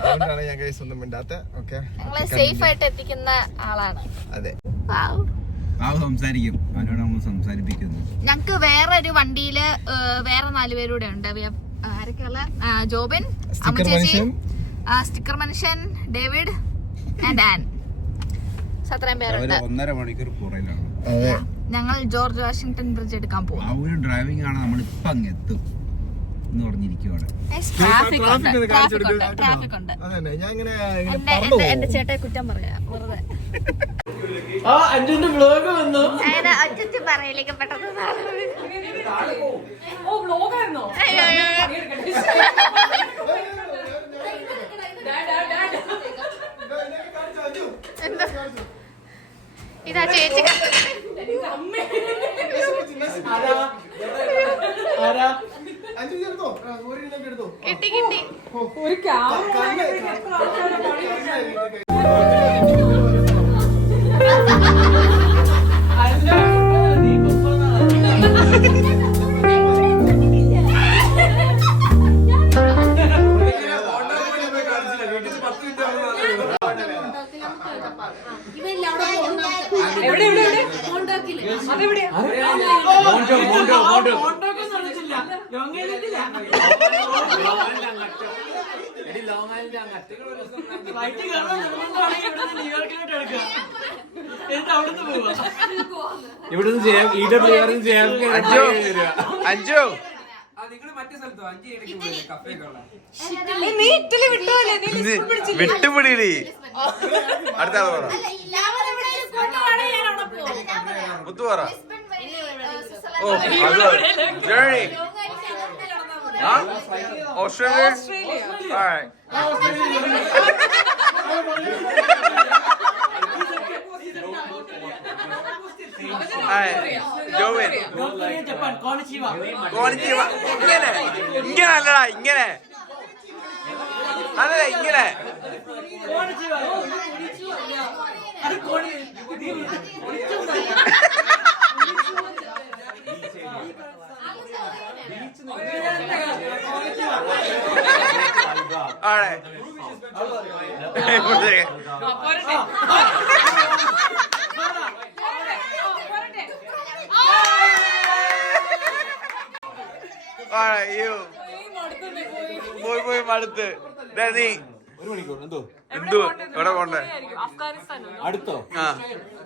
അതുകൊണ്ടാണ് ഞാൻ ഗൈസ് ഒന്നും മിണ്ടാത്ത. ഓക്കെ, ഞങ്ങളെ സേഫ് ആയിട്ട് എത്തിക്കുന്ന ആളാണ്. അതെ, സംസാരിക്കും, അവനോട് നമ്മൾ സംസാരിപ്പിക്കുന്നു. ഞങ്ങക്ക് വേറെ ഒരു വണ്ടിയില് വേറെ 4 പേരൂടെ ഉണ്ട്. ആരൊക്കെയുള്ള? ജോബിൻ, അമ്മച്ചേച്ചി, സ്റ്റിക്കർ മനുഷ്യൻ, ഡേവിഡ് ആൻഡ് ആൻ. അത്രയും പേരുണ്ട്. 1.5 മണിക്കൂർ പുറയിലാണ്. ഞങ്ങൾ ജോർജ് വാഷിംഗ്ടൺ ബ്രിഡ്ജ് എടുക്കാൻ പോകും. ആ ഒരു ഡ്രൈവിംഗ് ആണ് നമ്മൾ ഇപ്പൊ അങ്ങ് എത്തും എന്ന് പറഞ്ഞിരിക്കുവാണ്. ട്രാഫിക് ഉണ്ട്. എന്റെ ചേട്ടയെ കുറ്റം പറയാ വെറുതെ. അഞ്ചിന്റെ വ്ലോഗ് വന്നു. അഞ്ചത്തി പറയിലേക്ക് പെട്ടെന്ന് ഇതാ ചേച്ചി കിട്ടി കിട്ടി. ഒരു ഇവിടുന്ന് ചെയ്യാം. അഞ്ചു വിട്ടുപിടി. അടുത്ത ആള് പറ. മുത്തു പറ. ഓ അത് ജേർണി. ഓസ്ട്രേലിയ. ജോവിൻ. ഇങ്ങനെ ഇങ്ങനെ അല്ലടാ, ഇങ്ങനെ അതെ, ഇങ്ങനെ. ആണേ പോയി മടുത്ത്. നീ 1 മണിക്കൂർ എന്തോ എവിടെ പോണ്ടേ? അടുത്തോ?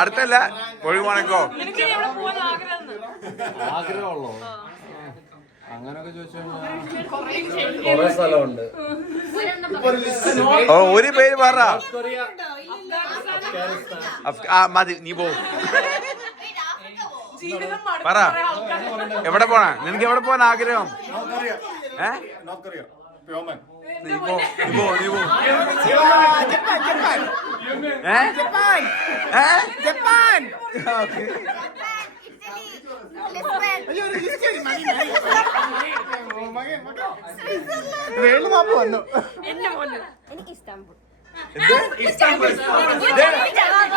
അടുത്തല്ല, ഒഴിവാണക്കോ ആഗ്രഹമുള്ളോ? അങ്ങനൊക്കെ ചോദിച്ചാൽ കൊറേ സ്ഥലമുണ്ട്. ഒരു പേര് പറ. മതി, നീ പോ. പറ, എവിടെ പോണ? നിനക്ക് എവിടെ പോവാൻ ആഗ്രഹം? ജപ്പാൻ.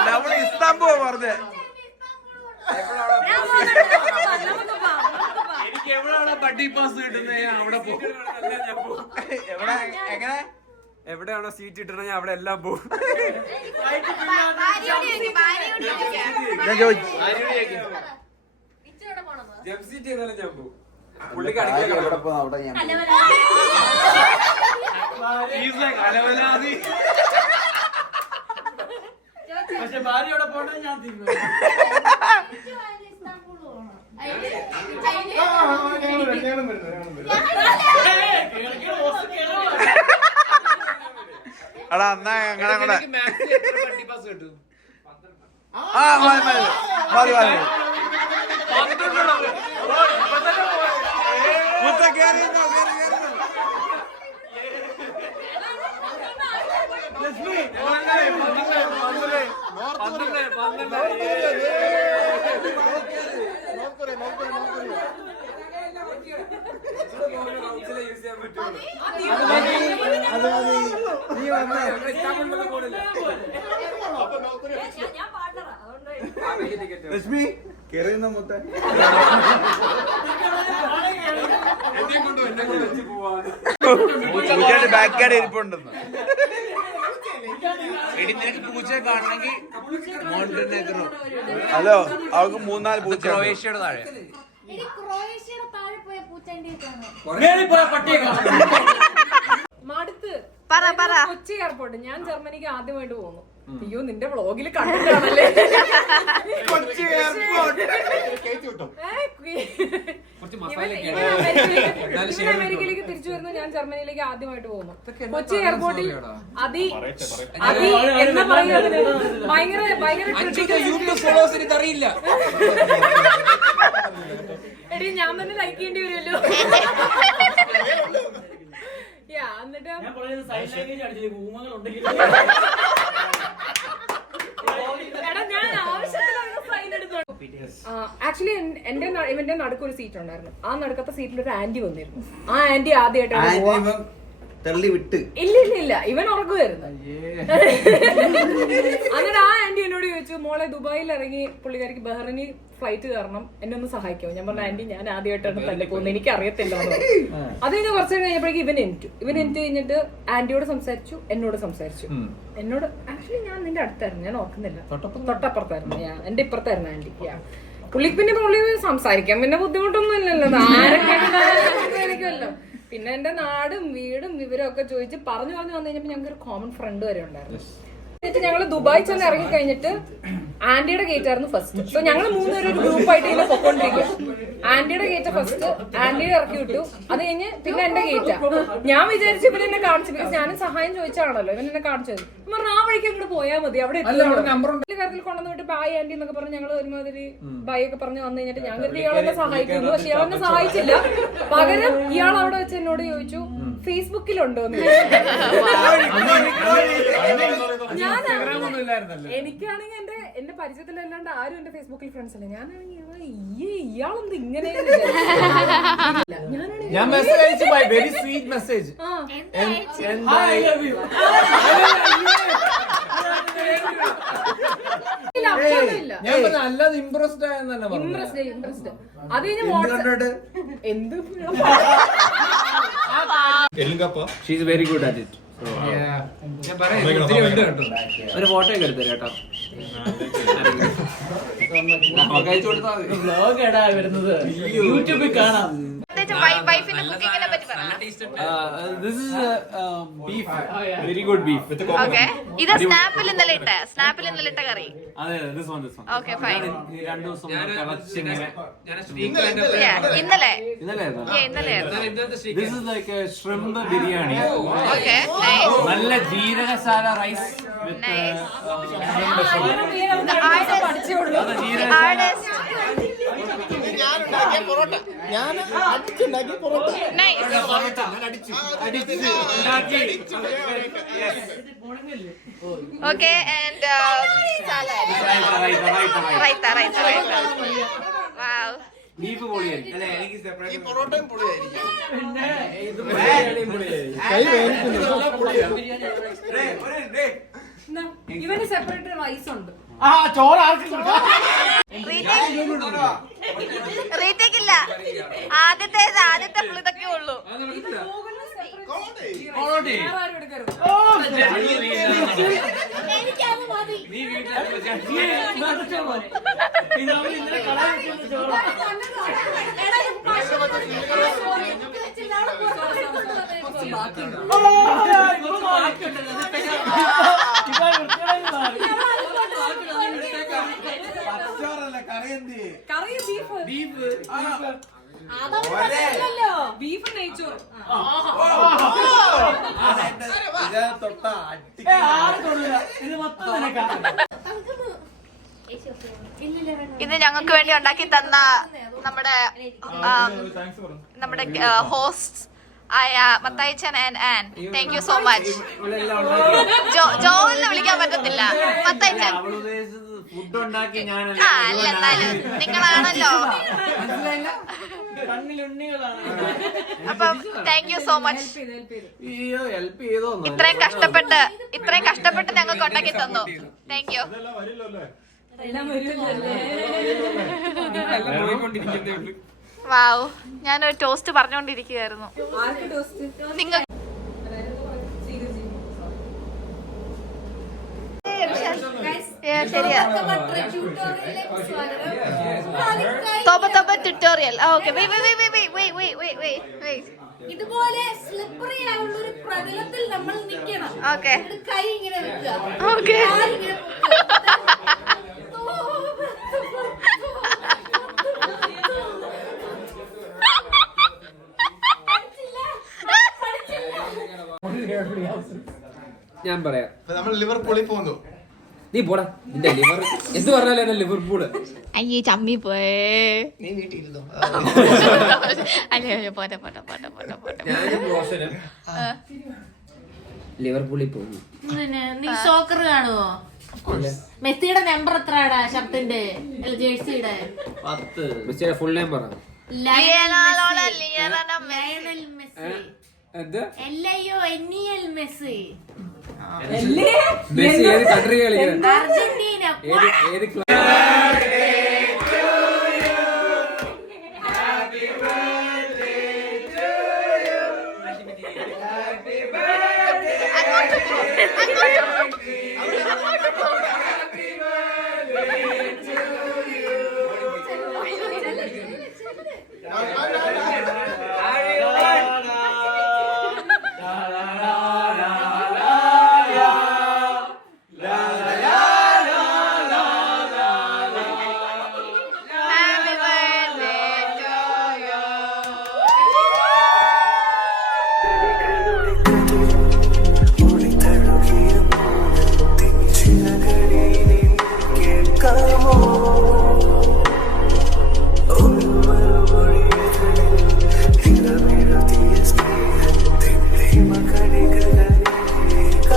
നമ്മള് ഇസ്താംബുൾ പറഞ്ഞേ. എനിക്ക് എവിടെയാണ് ബഡ്ഡി പാസ് കിട്ടുന്നത് അവിടെ പോകും. എങ്ങനെ എവിടെയാണോ സീറ്റ് കിട്ടണ ഞാൻ അവിടെ എല്ലാം പോകും. ജംപ് സീറ്റ് ചെയ്താലും ഞാൻ പോകും. പുള്ളിക്ക് പക്ഷെ ഭാര്യയോടെ പോകണേ ഞാൻ തീരുമാനിച്ചു. എടാ എന്നാ അങ്ങനെ കൂടെ ലക്ഷ്മി കേറിയുന്ന മൊത്തം പൂച്ചയുടെ ബാക്കിയാട് ഇരിപ്പുണ്ടെന്ന്. എടി നിനക്ക് പൂച്ചയെ കാണണമെങ്കിൽ മോണ്ടനെഗ്രോ. ഹലോ, അവർക്ക് 3-4 പൂച്ച. ക്രൊയേഷ്യയുടെ താഴെ മടുത്ത് പറ കൊച്ചി എയർപോർട്ട്. ഞാൻ ജർമ്മനിക്ക് ആദ്യമായിട്ട് പോകുന്നു. അയ്യോ നിന്റെ വ്ളോഗിൽ കണ്ടിട്ടാണല്ലേ അമേരിക്കയിലേക്ക് തിരിച്ചു വരുന്നു. ഞാൻ ജർമ്മനിയിലേക്ക് ആദ്യമായിട്ട് പോകുന്നു. കൊച്ചി എയർപോർട്ടിൽ അതി എന്താ പറയുക, ഭയങ്കര അറിയില്ല. എടി ഞാൻ തന്നെ ലൈക്ക് ചെയ്യേണ്ടി വരുമല്ലോ. എന്നിട്ട് എടാ ഞാൻ ആവശ്യത്തിലാണ് സൈൻ എടുത്തോളൂ. ആക്ച്വലി ഇവന്റെ നടുക്കൊരു സീറ്റ് ഉണ്ടായിരുന്നു. ആ നടുക്കത്തെ സീറ്റിൽ ഒരു ആന്റി വന്നിരുന്നു. ആ ആന്റി ആദ്യമായിട്ടാണ് തള്ളി വിട്ട്. ഇല്ല ഇവൻ ഉറങ്ങുമായിരുന്നു. എന്നിട്ട് ആ ആന്റി എന്നോട് ചോദിച്ചു, മോളെ ദുബായിൽ ഇറങ്ങി പുള്ളിക്കാരിക്ക് ബഹ്റിനി ഫ്ലൈറ്റ് കയറണം, എന്നെ ഒന്ന് സഹായിക്കുമോ? ഞാൻ പറഞ്ഞ ആന്റി ഞാൻ ആദ്യമായിട്ടാണ് തന്നെ പോകുന്നത്, എനിക്ക് അറിയത്തില്ല. അത് കഴിഞ്ഞ് കുറച്ച് കഴിഞ്ഞപ്പോഴേക്കും ഇവൻ എനിക്ക് കഴിഞ്ഞിട്ട് ആന്റിയോട് സംസാരിച്ചു, എന്നോട് സംസാരിച്ചു. എന്നോട് ആക്ച്വലി ഞാൻ നിന്റെ അടുത്തായിരുന്നു, ഞാൻ ഓർക്കുന്നില്ല, തൊട്ടപ്പുറത്തായിരുന്നു. എന്റെ ഇപ്പുറത്തായിരുന്നു ആന്റി. പുള്ളിക്ക് പിന്നെ പുള്ളി സംസാരിക്കാൻ പിന്നെ ബുദ്ധിമുട്ടൊന്നും ഇല്ലല്ലോ, ആരൊക്കെയായിരിക്കുമല്ലോ. പിന്നെ എന്റെ നാടും വീടും വിവരമൊക്കെ ചോദിച്ച് പറഞ്ഞു വന്നു കഴിഞ്ഞപ്പോ ഞങ്ങൾക്ക് ഒരു കോമൺ ഫ്രണ്ട് വരെ ഉണ്ടായിരുന്നു. എന്നിട്ട് ഞങ്ങള് ദുബായ് ചെന്ന് ഇറങ്ങി കഴിഞ്ഞിട്ട് ആന്റിയുടെ ഗേറ്റ് ആയിരുന്നു ഫസ്റ്റ്. സോ ഞങ്ങൾ 3 പേരും ഒരു ഗ്രൂപ്പായിട്ട് ഇങ്ങനെ പൊക്കോണ്ടിരിക്കുക. ആന്റിയുടെ ഗേറ്റ് ഫസ്റ്റ്, ആന്റിയെ ഇറക്കി വിട്ടു. അത് കഴിഞ്ഞ് പിന്നെ എന്റെ ഗേറ്റാ. ഞാൻ വിചാരിച്ചു ഇവൻ എന്നെ കാണിച്ചു, ബിക്കോസ് ഞാനും സഹായം ചോദിച്ചാണല്ലോ. ഇവൻ എന്നെ കാണിച്ചത് പറഞ്ഞ ആ വഴിക്ക് അങ്ങോട്ട് പോയാൽ മതി, അവിടെ കാര്യത്തിൽ കൊണ്ടുവന്ന് വിട്ട് ബായ് ആന്റി എന്നൊക്കെ പറഞ്ഞ് ഞങ്ങൾ ഒരുമാതിരി ബായ് ഒക്കെ പറഞ്ഞ് വന്നു കഴിഞ്ഞിട്ട് ഞാൻ കരുതി ഇയാളെന്നെ സഹായിക്കുന്നു. പക്ഷെ ഇയാളെന്നെ സഹായിച്ചില്ല. പകരം ഇയാൾ അവിടെ വെച്ച് എന്നോട് ചോദിച്ചു ഫേസ്ബുക്കിലുണ്ടോന്ന്. എനിക്കാണെങ്കിൽ എന്റെ പരിചയത്തിലല്ലാണ്ട് ആരും എന്റെ ഫേസ്ബുക്കിൽ ഫ്രണ്ട്സ് അല്ല. ഞാനാണെങ്കിൽ ഇയാളെന്ത് ഇങ്ങനെ ഞാൻ മെസ്സേജ് അയച്ചു, വെരി സ്വീറ്റ് മെസ്സേജ്. ഞാൻ അല്ലാതെ ഇംപ്രസ്ഡ് ആയെന്നല്ല ഇംപ്രസ്ഡ്. അത് കഴിഞ്ഞ് എന്ത് she's very good at it. ഒരു ഫോട്ടോ ഒക്കെ എടുത്തരാം കേട്ടോ. വ്ലോഗ് എടാ വരുന്നത് യൂട്യൂബിൽ കാണാം. വൈഫിന്റെ കുക്കിങ്ങിനെ പറ്റി പറ. This is beef, very good beef. Okay, ഇത് സ്നാപ്പിൽ ഇന്നലെ ഇട്ട കറി. അതെ, this one. Okay, fine. ഈ 2 ദിവസം തിളച്ചിങ്ങനെ. ഇന്നലെ This is like a shrimp biryani. Okay, nice. നല്ല ജീരകശാല rice with Okay, and salad. Raita. Wow. Beef പൊളിയായിരിക്കും. ഇവന് സെപ്പറേറ്റ് റൈസ് ഉണ്ട്. ചോറ് ആർക്കും റീറ്റേക്കില്ല. ആദ്യത്തെ ഫുൾ ഇതൊക്കെ ഉള്ളൂ. ബീഫ് നെയ്ച്ചോറ്. ഇത് ഞങ്ങൾക്ക് വേണ്ടി ഉണ്ടാക്കി തന്ന നമ്മുടെ ഹോസ്റ്റ് ആയ Mathaichan and Ann, thank you so much. ജോന്ന് വിളിക്കാൻ പറ്റത്തില്ല, മത്തായിച്ചൻ. അല്ല, എന്നാലും നിങ്ങളാണല്ലോ. അപ്പം താങ്ക് യു സോ മച്ച്. ഇത്രയും കഷ്ടപ്പെട്ട് ഞങ്ങൾക്ക് ഉണ്ടാക്കി തന്നു. Thank you. വാവ്, ഞാനൊരു ടോസ്റ്റ് പറഞ്ഞോണ്ടിരിക്കുകയായിരുന്നു. നിങ്ങൾ ശരിയാ. ട്യൂട്ടോറിയൽ. ഓക്കെ, ഇതുപോലെ സ്ലിപ്പറി ആയുള്ള ഒരു പ്രതലത്തിൽ നമ്മൾ നിൽക്കണം. ഓക്കെ കൈ ഇങ്ങനെ വെക്കുക, ഓക്കെ. കാലിങ്ങനെ ഞാൻ പറയാം, നമ്മൾ ലിവർപൂളിൽ പോകുന്നു. നീ പോടാ, നിന്റെ ലിവർ എന്ത് പറഞ്ഞാലും എന്നെ ലിവർപൂള്. അയ്യേ ചമ്മി പോയേ. നീ വീട്ടിലിരുന്നോ? അയ്യോ പോട്ടെ പോട്ടെ പോട്ടെ പോട്ടെ പോട്ടെ. ഞാനും റോഷനും ലിവർപൂളിൽ പോകുന്നു. നീ സോക്കർ കാണുവോ? മെസ്സിയുടെ നമ്പർ എത്രയാടാ ഷർട്ടിന്റെ ജേഴ്സിയുടെ? 10. മെസ്സിയുടെ ഫുൾ നെയിം പറ. Lionel Messi. എന്ത്? LIONEL Messi. മെസ്സി ഏത് കൺട്രി കളിക്കുന്നത്? അർജന്റീന. ഏത് അങ്ങോട്ട്